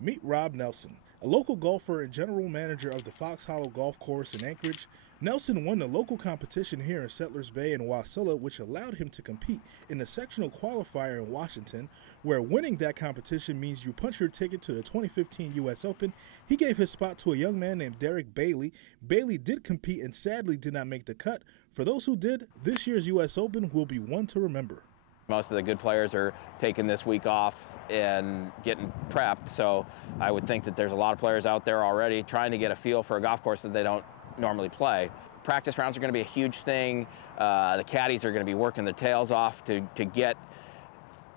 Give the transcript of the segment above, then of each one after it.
Meet Rob Nelson, a local golfer and general manager of the Fox Hollow Golf Course in Anchorage. Nelson won the local competition here in Settlers Bay and Wasilla, which allowed him to compete in the sectional qualifier in Washington, where winning that competition means you punch your ticket to the 2015 U.S. Open. He gave his spot to a young man named Derek Bailey. Bailey did compete and sadly did not make the cut. For those who did, this year's U.S. Open will be one to remember. Most of the good players are taking this week off and getting prepped, so I would think that there's a lot of players out there already trying to get a feel for a golf course that they don't normally play. Practice rounds are going to be a huge thing. The caddies are going to be working their tails off to get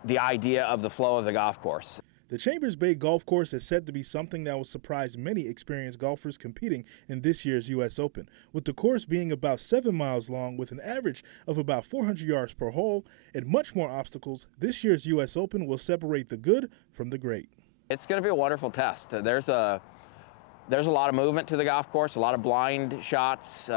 the idea of the flow of the golf course. The Chambers Bay Golf Course is said to be something that will surprise many experienced golfers competing in this year's U.S. Open, with the course being about 7 miles long with an average of about 400 yards per hole and much more obstacles. This year's U.S. Open will separate the good from the great. It's going to be a wonderful test. There's a lot of movement to the golf course, a lot of blind shots.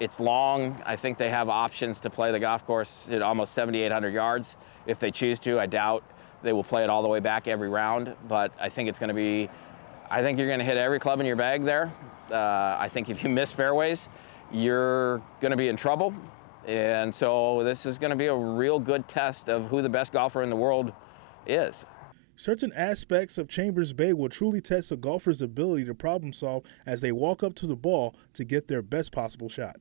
It's long. I think they have options to play the golf course at almost 7,800 yards if they choose to. I doubt they will play it all the way back every round, but I think it's going to be, I think you're going to hit every club in your bag there. I think if you miss fairways, you're going to be in trouble. And so this is going to be a real good test of who the best golfer in the world is. Certain aspects of Chambers Bay will truly test a golfer's ability to problem solve as they walk up to the ball to get their best possible shot.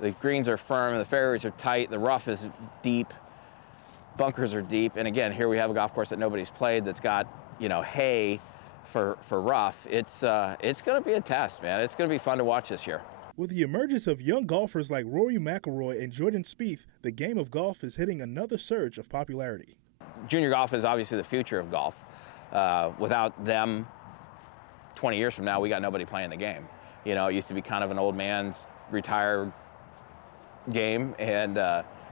The greens are firm, the fairways are tight, the rough is deep, bunkers are deep, and again, here we have a golf course that nobody's played that's got, you know, hay for rough. It's going to be a test, man. It's going to be fun to watch this year. With the emergence of young golfers like Rory McIlroy and Jordan Spieth, the game of golf is hitting another surge of popularity. Junior golf is obviously the future of golf. Without them, 20 years from now, we got nobody playing the game. You know, it used to be kind of an old man's retired game, and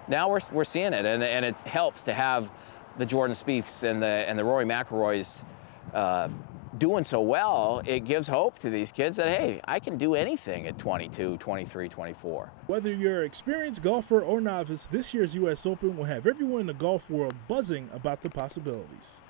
now we're seeing it, and it helps to have the Jordan Spieths and the Rory McIlroys doing so well. It gives hope to these kids that, hey, I can do anything at 22, 23, 24. Whether you're an experienced golfer or novice, this year's U.S. Open will have everyone in the golf world buzzing about the possibilities.